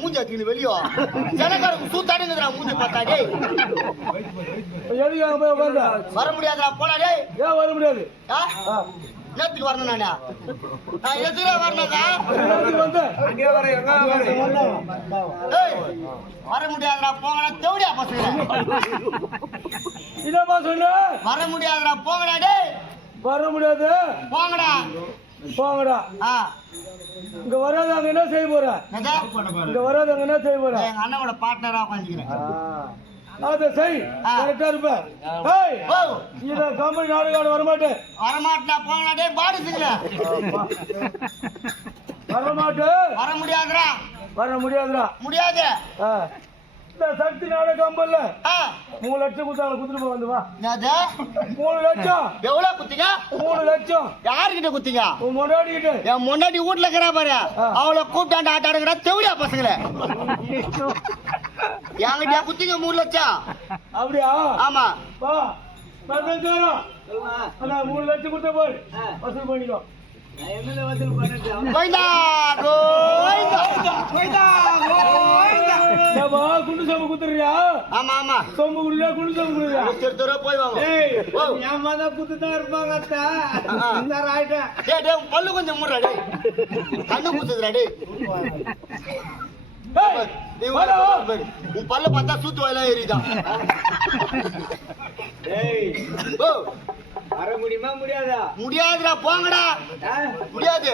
மூஞ்சி வெளியோ ஜனக்காரங்க சூத்தாடுங்கடா மூஞ்சி பார்த்தாடே வர முடியாதுடா போனாடே ஏன் வர முடியாது நேத்துக்கு வரணும் நானே நான் எதிரே வரணும்டா வர முடியாதுடா போங்கடா தேவடியா பசங்க இதப்பா சொன்ன வர முடியாதுடா போங்கடா டேய் வர முடியாது போங்கடா போங்கடா இங்க வராது அங்க என்ன செய்ய போற இங்க வராது அங்க என்ன செய்ய போற எங்க அண்ணனோட பார்ட்னரா உட்காந்துக்கிறேன் அத செய் கரெக்டா இருப்ப ஏய் இத கம்பெனி நாடுகாடு வரமாட்டேன் வரமாட்டா போங்கடா டேய் பாடி சிங்கல வரமாட்டே வர முடியாதுடா முடியாது இந்த சக்தி நாடு கம்பல்ல 3 லட்சம் குத்தாங்க குத்துட்டு வந்து வா என்னது 3 லட்சம் எவ்வளவு குத்திங்க 3 லட்சம் யார்கிட்ட குத்திங்க உன் முன்னாடி கிட்ட என் முன்னாடி வீட்ல இருக்கறா பாரு அவளை கூப்பிட்டாண்ட ஆட்ட ஆடுங்கடா தேவடியா பசங்களே என்கிட்ட குத்திங்க 3 லட்சம் அப்படியா ஆமா வா பதங்கரா அண்ணா 3 லட்சம் குத்த போய் வசூல் பண்ணிக்கோ கோயிந்தா கோயிந்தா கோயிந்தா ஏபா குண்டு சோம்பு குத்துறியா ஆமா ஆமா சோம்பு குடுறியா குண்டு சோம்பு குடுறியா தெரு போய் வாங்க ஏய் ஏமாதா குத்துதா இருப்பாங்க அத்தா இந்த ராய்டா டேய் பல்லு கொஞ்சம் மூடுடா டேய் கண்ணு குத்துதுடா டேய் ஏய் நீ உன் பல்ல பார்த்தா சூத்து வாயில ஏறிதான் ஏய் ஓ வர முடியுமா முடியாதா முடியாதுடா போங்கடா முடியாது